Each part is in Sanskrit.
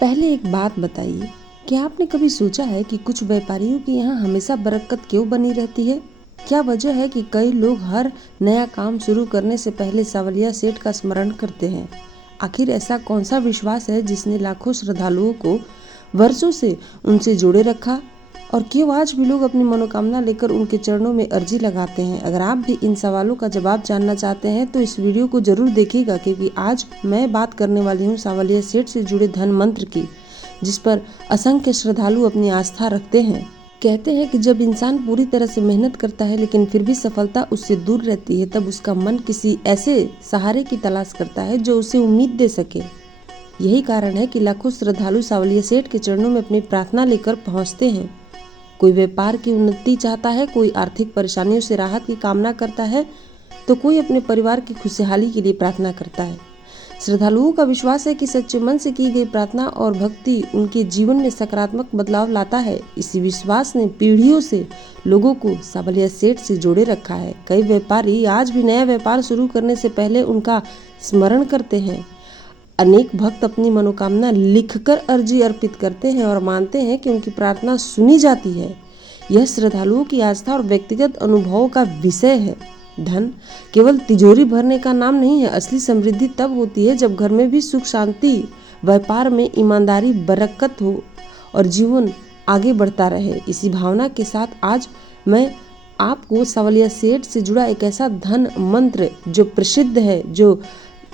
पहले एक बात बताइए, क्या आपने कभी सोचा है कि कुछ व्यापारियों के यहाँ हमेशा बरकत क्यों बनी रहती है? क्या वजह है कि कई लोग हर नया काम शुरू करने से पहले सावलिया सेठ का स्मरण करते हैं? आखिर ऐसा कौन सा विश्वास है जिसने लाखों श्रद्धालुओं को वर्षों से उनसे जोड़े रखा और क्यों आज भी लोग अपनी मनोकामना लेकर उनके चरणों में अर्जी लगाते हैं? अगर आप भी इन सवालों का जवाब जानना चाहते हैं तो इस वीडियो को जरूर देखिएगा, क्योंकि आज मैं बात करने वाली हूँ सावलिया सेठ से जुड़े धन मंत्र की, जिस पर असंख्य श्रद्धालु अपनी आस्था रखते हैं। कहते हैं कि जब इंसान पूरी तरह से मेहनत करता है लेकिन फिर भी सफलता उससे दूर रहती है, तब उसका मन किसी ऐसे सहारे की तलाश करता है जो उसे उम्मीद दे सके। यही कारण है कि लाखों श्रद्धालु सावलिया सेठ के चरणों में अपनी प्रार्थना लेकर पहुंचते हैं। कोई व्यापार की उन्नति चाहता है, कोई आर्थिक परेशानियों से राहत की कामना करता है, तो कोई अपने परिवार की खुशहाली के लिए प्रार्थना करता है। श्रद्धालुओं का विश्वास है कि सच्चे मन से की गई प्रार्थना और भक्ति उनके जीवन में सकारात्मक बदलाव लाता है। इसी विश्वास ने पीढ़ियों से लोगों को सावलिया सेठ से जोड़े रखा है। कई व्यापारी आज भी नया व्यापार शुरू करने से पहले उनका स्मरण करते हैं। अनेक भक्त अपनी मनोकामना लिखकर अर्जी अर्पित करते हैं और मानते हैं कि उनकी प्रार्थना सुनी जाती है। यह श्रद्धालुओं की आस्था और व्यक्तिगत अनुभवों का विषय है। धन केवल तिजोरी भरने का नाम नहीं है। असली समृद्धि तब होती है जब घर में भी सुख शांति, व्यापार में ईमानदारी, बरकत हो और जीवन आगे बढ़ता रहे। इसी भावना के साथ आज मैं आपको सावलिया सेठ से जुड़ा एक ऐसा धन मंत्र जो प्रसिद्ध है, जो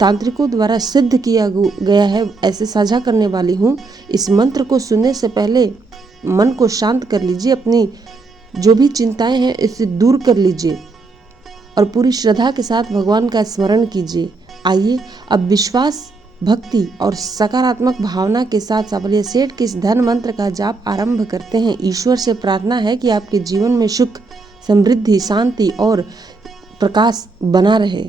तांत्रिकों द्वारा सिद्ध किया गया है, ऐसे साझा करने वाली हूँ। इस मंत्र को सुनने से पहले मन को शांत कर लीजिए, अपनी जो भी चिंताएं हैं इसे दूर कर लीजिए और पूरी श्रद्धा के साथ भगवान का स्मरण कीजिए। आइए अब विश्वास, भक्ति और सकारात्मक भावना के साथ सावलिया सेठ के इस धन मंत्र का जाप आरंभ करते हैं। ईश्वर से प्रार्थना है कि आपके जीवन में सुख, समृद्धि, शांति और प्रकाश बना रहे।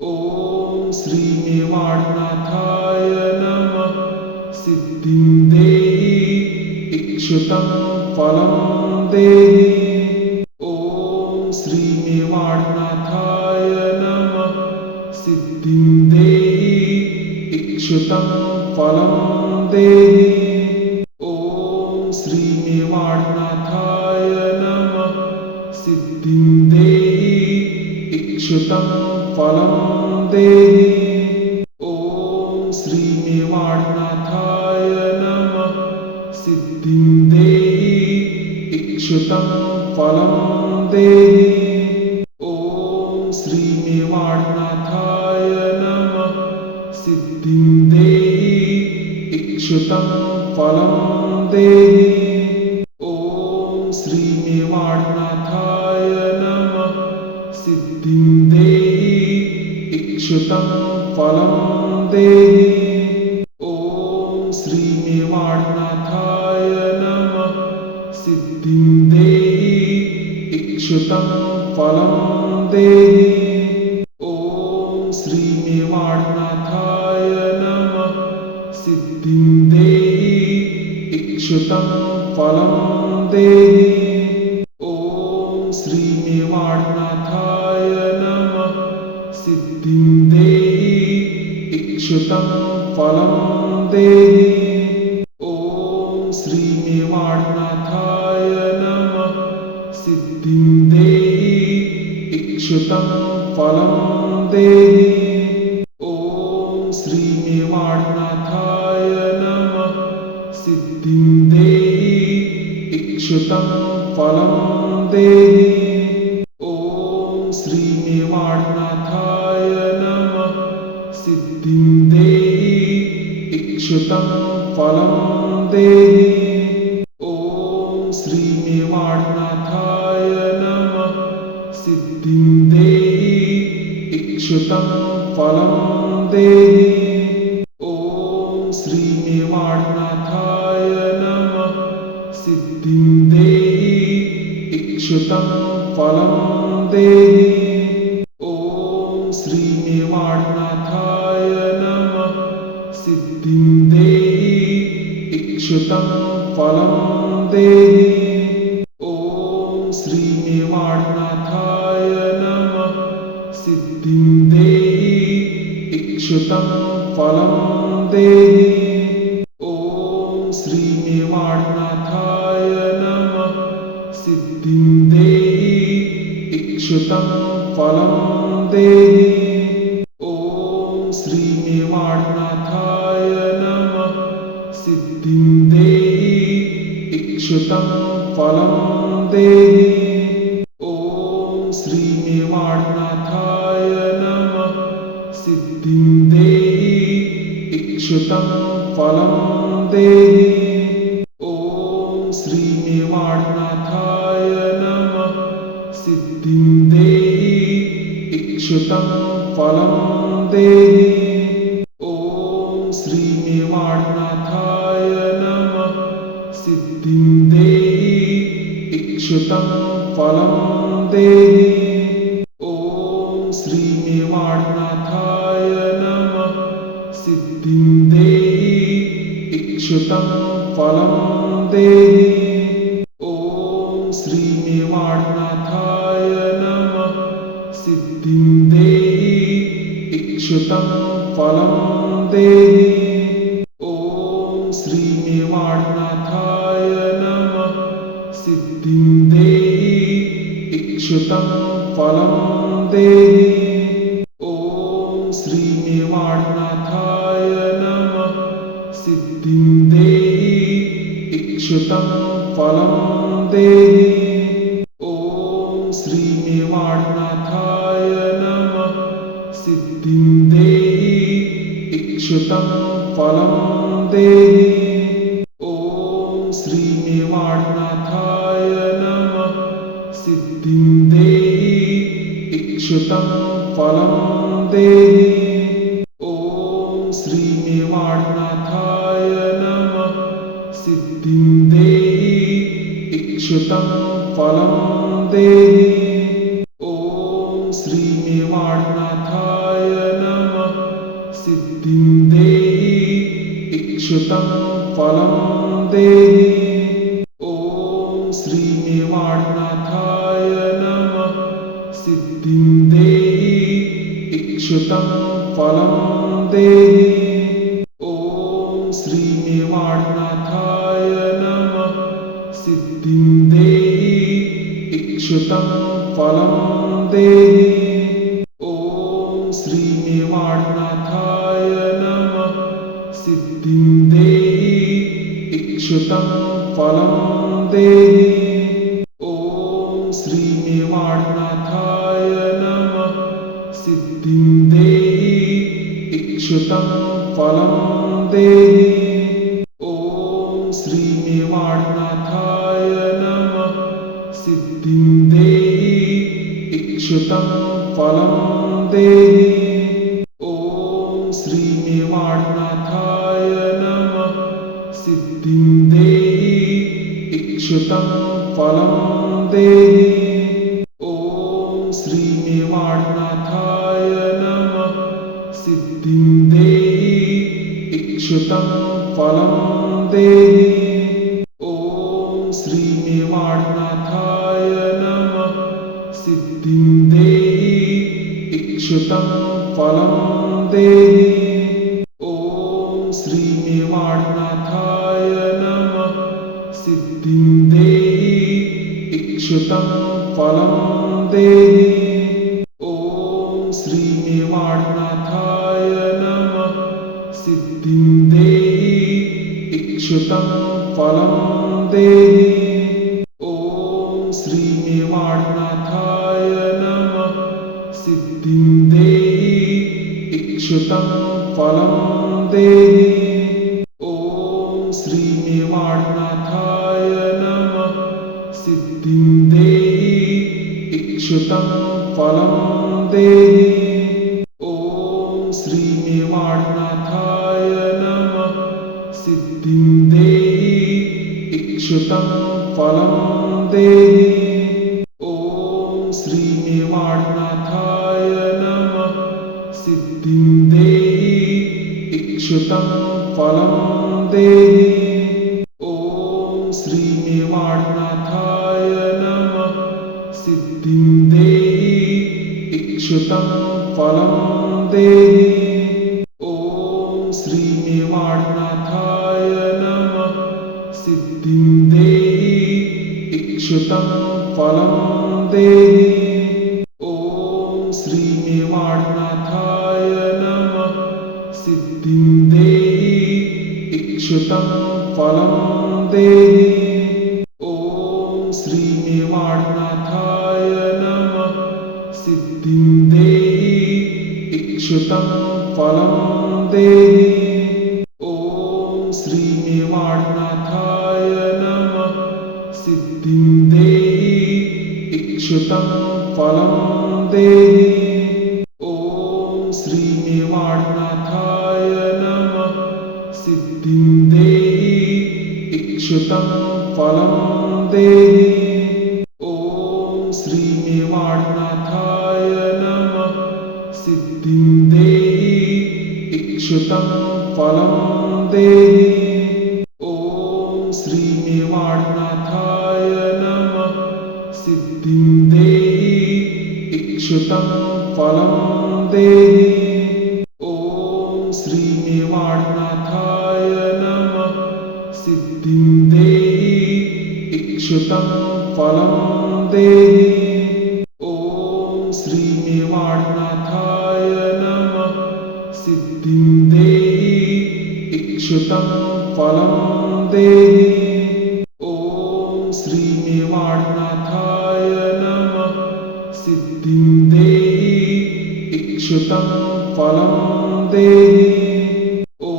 ओम श्री मेवाड़नाथाय नमः। सिद्धिं देहि इक्षितं फलं देहि। ओम श्री मेवाड़नाथाय नमः। सिद्धिं देहि इक्षितं फलं देहि। ओम श्री मेवाड़नाथाय नमः। सिद्धिं देहि इक्षितं फलं देहि। ओम श्री मेवाड़नाथाय नमः। सिद्धिं देहि इक्षितं फलं देहि। ओम श्री मेवाड़नाथाय नमः। सिद्धिं देहि इक्षितं फलं देहि। ओम श्री मेवाड़नाथाय नमः। सिद्धिं देहि इक्षितं फलं देहि। ओम श्री मेवाड़नाथाय नमः। सिद्धिं देहि इक्षितं फलं देहि। ओम श्री मेवाड़नाथाय नमः। सिद्धिं देहि इक्षितं फलं देहि। ओम श्री मेवाड़नाथाय नमः। सिद्धिं देहि इक्षितं फलं देहि। ओम श्री मेवाड़नाथाय नमः। सिद्धिं देहि इक्षितं फलं देहि। ओम श्री मेवाड़नाथाय नमः। सिद्धिं देहि इक्षितं फलं देहि। ओम श्री मेवाड़नाथाय नमः। सिद्धिं देहि इक्षितं फलं देहि। ओम श्री मेवाड़नाथाय नमः। सिद्धिं देहि इक्षितं फलं देहि। ओम श्री मेवाड़नाथाय नमः। सिद्धिं देहि इक्षितं फलं देहि। ओम श्री मेवाड़नाथाय नमः। सिद्धिं देहि इक्षितं फलं देहि। ओम श्री मेवाड़नाथाय नमः। सिद्धिं देहि इक्षितं फलं देहि। ओम श्री मेवाड़नाथाय नमः सिद्धिं देहि इक्षितं फलं देहि। ॐ श्री मेवाड़नाथाय नमः सिद्धिं देहि इक्षितं फलं देहि। ॐ श्री मेवाड़नाथाय नमः सिद्धिं देहि इक्षितं फलं देहि। ॐ श्री मेवाड़नाथाय नमः सिद्धिं देहि इक्षितं फलं देहि। ॐ श्री मेवाड़नाथाय नमः सिद्धिं देहि इक्षितं फलं देहि। ॐ श्री मेवाड़नाथाय नमः सिद्धिं देहि इक्षितं फलं देहि। ॐ श्री मेवाड़नाथाय नमः सिद्धिं देहि इक्षितं फलं देहि। ॐ श्री मेवाड़नाथाय नमः सिद्धिं देहि इक्षितं फलं देहि। ॐ श्री मेवाड़नाथाय नमः सिद्धिं देहि इक्षितं फलं देहि। ॐ श्री मेवाड़नाथाय नमः सिद्धिं देहि इक्षितं फलं देहि। ॐ श्री मेवाड़नाथाय नमः सिद्धिं देहि इक्षितं फलं देहि। ॐ श्री मेवाड़नाथाय नमः सिद्धिं देहि इक्षितं फलं देहि। ॐ श्री मेवाड़नाथाय नमः सिद्धिं देहि इक्षितं फलं देहि। ॐ श्री मेवाड़नाथाय नमः सिद्धिं देहि इक्षितं फलं देहि। ॐ श्री मेवाड़नाथाय नमः सिद्धिं देहि इक्षितं फलं देहि। ॐ श्री मेवाड़नाथाय नमः सिद्धिं देहि इक्षितं फलं देहि। ॐ श्री मेवाड़नाथाय नमः सिद्धिं देहि इक्षितं फलं देहि। ॐ श्री मेवाड़नाथाय नमः सिद्धिं देहि इक्षितं फलं देहि। ॐ श्री मेवाड़नाथाय नमः सिद्धिं देहि इक्षितं फलं देहि। ॐ श्री मेवाड़नाथाय नमः सिद्धिं देहि इक्षितं फलं देहि। ॐ श्री मेवाड़नाथाय नमः सिद्धिं देहि इक्षितं फलं देहि। ॐ श्री मेवाड़नाथाय नमः सिद्धिं देहि इक्षितं फलं देहि। ॐ श्री मेवाड़नाथाय नमः सिद्धिं देहि इक्षितं फलं देहि। ॐ श्री मेवाड़नाथाय नमः सिद्धिं देहि इक्षितं फलं देहि। ॐ श्री मेवाड़नाथाय नमः सिद्धिं देहि इक्षितं फलं देहि। ॐ श्री मेवाड़नाथाय नमः सिद्धिं देहि इक्षितं फलं देहि। ॐ श्री मेवाड़नाथाय नमः सिद्धिं देहि इक्षितं फलं देहि। ॐ श्री मेवाड़नाथाय नमः सिद्धिं देहि इक्षितं फलं देहि। ॐ श्री मेवाड़नाथाय नमः सिद्धिं देहि इक्षितं फलं देहि ॐ श्रीमेवाडनाथाय नमः सिद्धिं देहि इक्षितं फलं देहि ॐ श्रीमेवाडनाथाय नमः सिद्धिं देहि इक्षितं फलं देहि ॐ श्रीमेवाडनाथाय नमः सिद्धिं देहि इक्षितं फलं देहि ॐ श्रीमेवाडनाथाय नमः सिद्धिं देहि इक्षितं फलं देहि ॐ श्रीमेवाडनाथाय नमः सिद्धिं देहि इक्षितं फलं देहि ॐ श्रीमेवाडनाथाय नमः सिद्धिं देहि इक्षितं फलं देहि ॐ श्रीमेवाडनाथाय नमः सिद्धिं देहि इक्षितं फलं देहि ॐ श्रीमेवाडनाथाय नमः सिद्धिं देहि इक्षितं फलं देहि ॐ श्रीमेवाडनाथाय नमः सिद्धिं देहि इक्षितं फलं देहि ॐ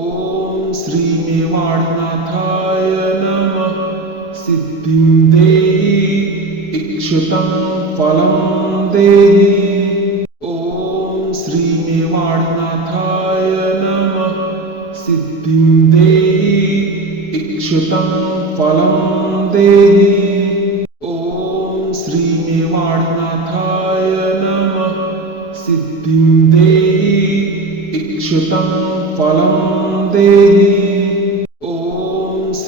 श्रीमेवाडनाथाय नमः सिद्धिं देहि इक्षितं फलं देहि ॐ श्रीमेवाडनाथाय नमः सिद्धिं देहि इक्षितं फलं देहि ॐ श्रीमेवाडनाथाय नमः सिद्धिं देहि इक्षितं फलं देहि ॐ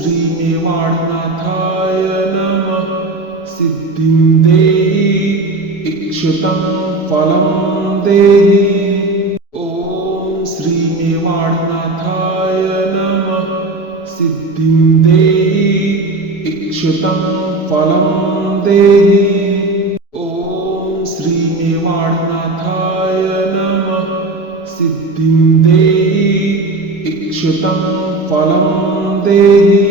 श्रीमेवाडनाथाय नमः सिद्धिं देहि इक्षितं फलं देहि ॐ श्रीमेवाडनाथाय नमः सिद्धिं देहि इक्षितं फलं देहि ॐ श्रीमेवाडनाथाय नमः सिद्धिं देहि इक्षितं फलं देहि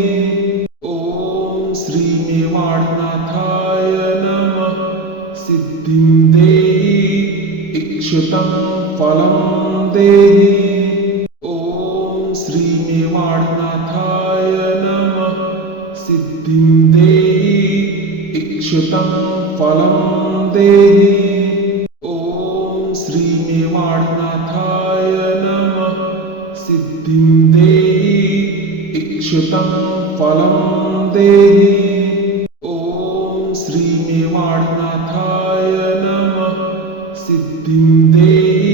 ॐ श्रीमेवाडनाथाय नमः सिद्धिं देहि इक्षितं फलं देहि ॐ श्रीमेवाडनाथाय नमः सिद्धिं देहि इक्षितं फलं देहि ॐ श्रीमेवाडनाथाय नमः सिद्धिं देहि इक्षितं फलं देहि ॐ श्रीमेवाडनाथाय नमः सिद्धिं देहि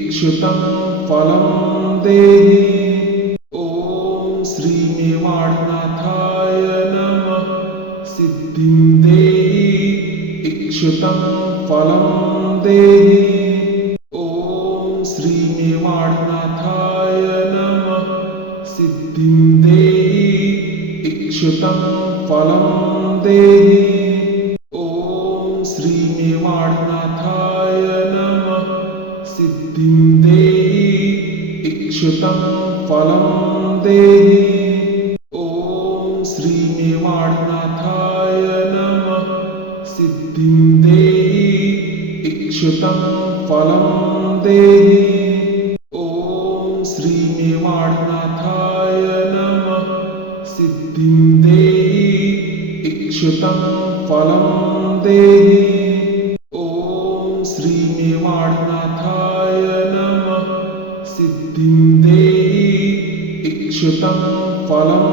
इक्षितं फलं देहि ॐ श्रीमेवाडनाथाय नमः सिद्धिं देहि इक्षितं फलं देहि ॐ श्रीमेवाडनाथाय नमः सिद्धिं देहि इक्षितं फलं देहि ॐ श्रीमेवाडनाथाय नमः सिद्धिं देहि इक्षितं फलं देहि ॐ श्रीमेवाडनाथाय नमः सिद्धिं देहि इक्षितं फलं देहि ॐ श्रीमेवाडनाथाय नमः सिद्धिं देहि इक्षितं फलं देहि ॐ श्रीमेवाडनाथाय नमः सिद्धिं देहि इक्षितं फलं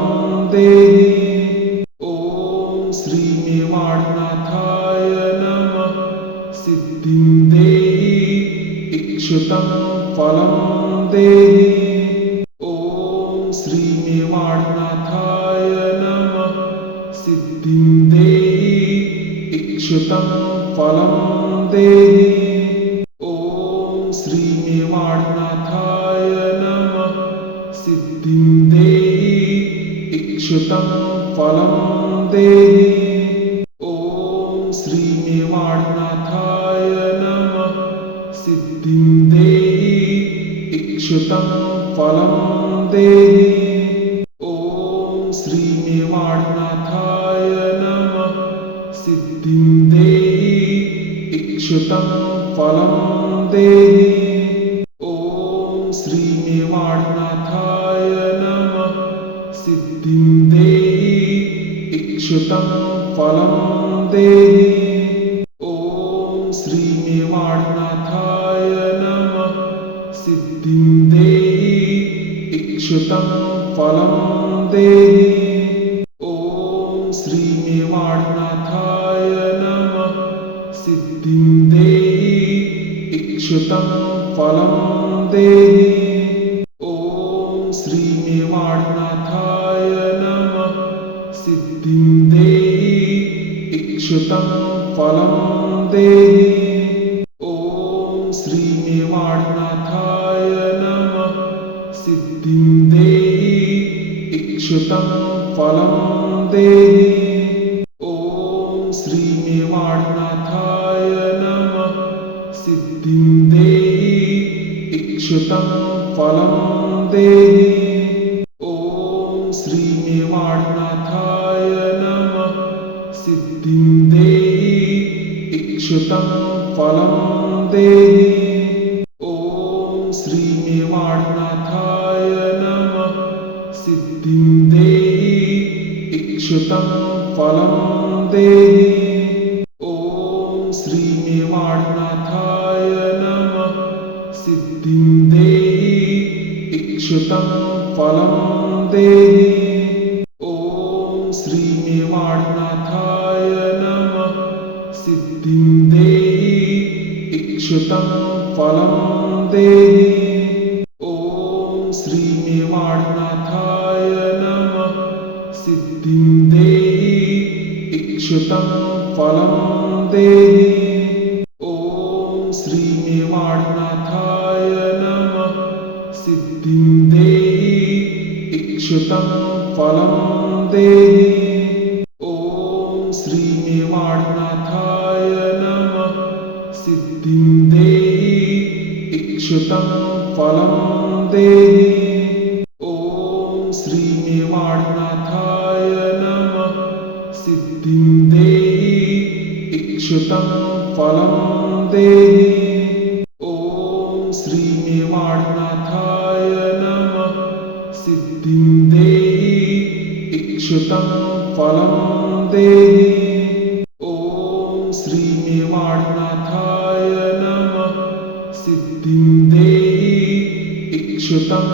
देहि ॐ श्रीमेवाडनाथाय नमः सिद्धिं देहि इक्षितं फलं देहि ॐ श्रीमेवाडनाथाय नमः सिद्धिं देहि इक्षितं फलं देहि ॐ श्रीमेवाडनाथाय नमः सिद्धिं देहि इक्षितं फलं देहि। ॐ श्रीमेवाडनाथाय नमः। सिद्धिं देहि इक्षितं फलं देहि। ॐ श्रीमेवाडनाथाय नमः। सिद्धिं देहि इक्षितं फलं देहि। ॐ श्रीमेवाडनाथाय नमः। सिद्धिं देहि इक्षितं फलं देहि। ॐ श्रीमेवाडनाथाय नमः। सिद्धिं देहि इक्षितं फलं देहि। ॐ श्रीमेवाडनाथाय नमः। सिद्धिं देहि इक्षितं फलं देहि। ॐ श्रीमेवाडनाथाय नमः। सिद्धिं देहि इक्षितं फलं देहि। ॐ श्रीमेवाडनाथाय नमः। सिद्धिं देहि इक्षितं फलं देहि। ॐ श्रीमेवाडनाथाय नमः। सिद्धिं देहि इक्षितं फलं देहि। ॐ श्रीमेवाडनाथाय नमः। सिद्धिं देहि इक्षितं फलं देहि। ॐ श्रीमेवाडनाथाय नमः। सिद्धिं देहि इक्षितं फलं देहि। ॐ श्रीमेवाडनाथाय नमः। सिद्धिं देहि इक्षितं फलं देहि। ॐ श्रीमेवाडनाथाय नमः। सिद्धिं देहि इक्षितं फलं देहि। ॐ श्रीमेवाडनाथाय नमः। सिद्धिं देहि इक्षितं फलं देहि। ॐ श्रीमेवाडनाथाय नमः। सिद्धिं देहि इक्षितं फलं देहि। ॐ श्रीमेवाडनाथाय नमः। सिद्धिं देहि इक्षितं फलं देहि। ॐ श्रीमेवाडनाथाय नमः। सिद्धिं देहि इक्षितं फलं देहि। ॐ श्रीमेवाडनाथाय नमः। सिद्धिं देहि इक्षितं फलं देहि। ॐ श्रीमेवाडनाथाय नमः। सिद्धिं देहि इक्षितं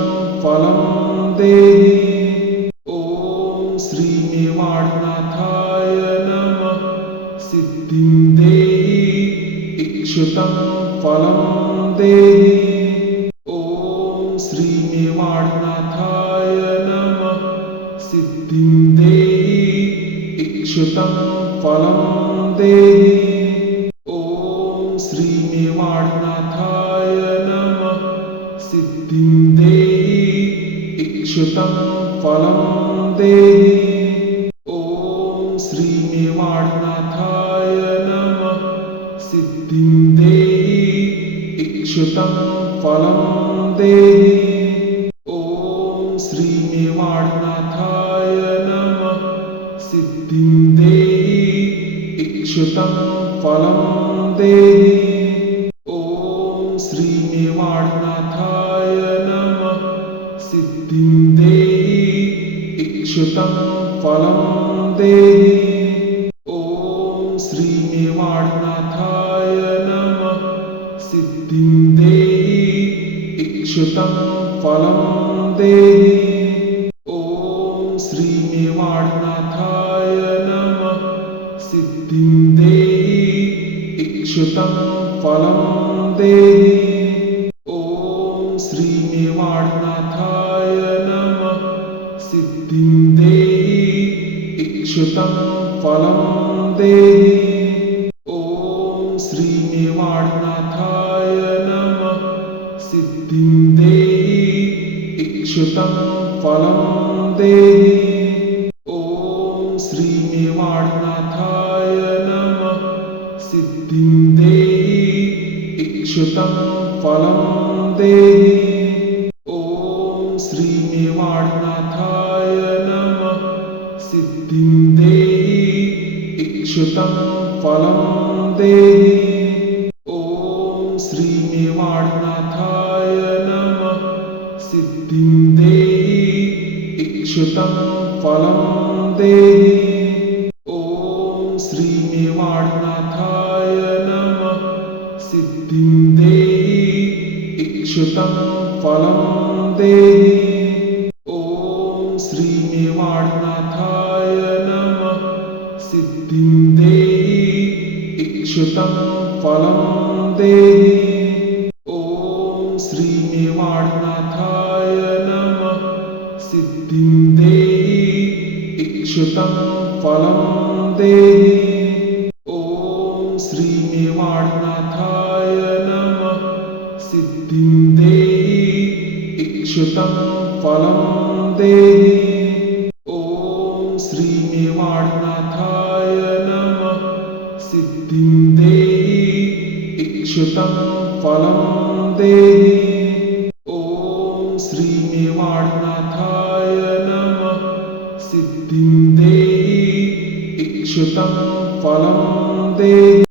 फलं देहि। ॐ श्रीमेवाडनाथाय नमः। सिद्धिं देहि इक्षितं फलं देहि। ॐ श्रीमेवाडनाथाय नमः। सिद्धिं देहि इक्षितं फलं देहि। ॐ श्रीमेवाडनाथाय नमः। सिद्धिं देहि इक्षितं फलं देहि। ॐ श्रीमेवाडनाथाय नमः। सिद्धिं देहि इक्षितं फलं देहि। ॐ श्रीमेवाडनाथाय नमः। सिद्धिं देहि इक्षितं फलं देहि। ॐ श्रीमेवाडनाथाय नमः। सिद्धिं देहि इक्षितं फलं देहि। ॐ श्रीमेवाडनाथाय नमः। सिद्धिं देहि इक्षितं फलं देहि। ॐ श्रीमेवाडनाथाय नमः। सिद्धिं देहि इक्षितं फलं देहि। ॐ श्रीमेवाडनाथाय नमः। सिद्धिं देहि इक्षितं फलं देहि। ॐ श्रीमेवाडनाथाय नमः। सिद्धिं देहि इक्षितं फलं देहि। ॐ देहि। ॐ श्रीमेवाड़नाथाय नमः सिद्धिं देहि इक्षितं फलं देहि। ॐ श्रीमेवाड़नाथाय नमः सिद्धिं देहि इक्षितं फलं देहि। ॐ श्रीमेवाड़नाथाय नमः सिद्धिं देहि इक्षितं फलं देहि। ॐ श्रीमेवाड़नाथाय नमः सिद्धिं देहि इक्षितं फलं देहि। ॐ श्रीमेवाड़नाथाय नमः सिद्धिं देहि इक्षितं फलं देहि। ॐ श्रीमेवाड़नाथाय नमः सिद्धिं देहि इक्षितं फलं देहि। ॐ श्रीमेवाड़नाथाय नमः सिद्धिं देहि इक्षितं फलं देहि। ॐ श्रीमेवाड़नाथाय नमः सिद्धिं देहि इक्षितं फलं देहि।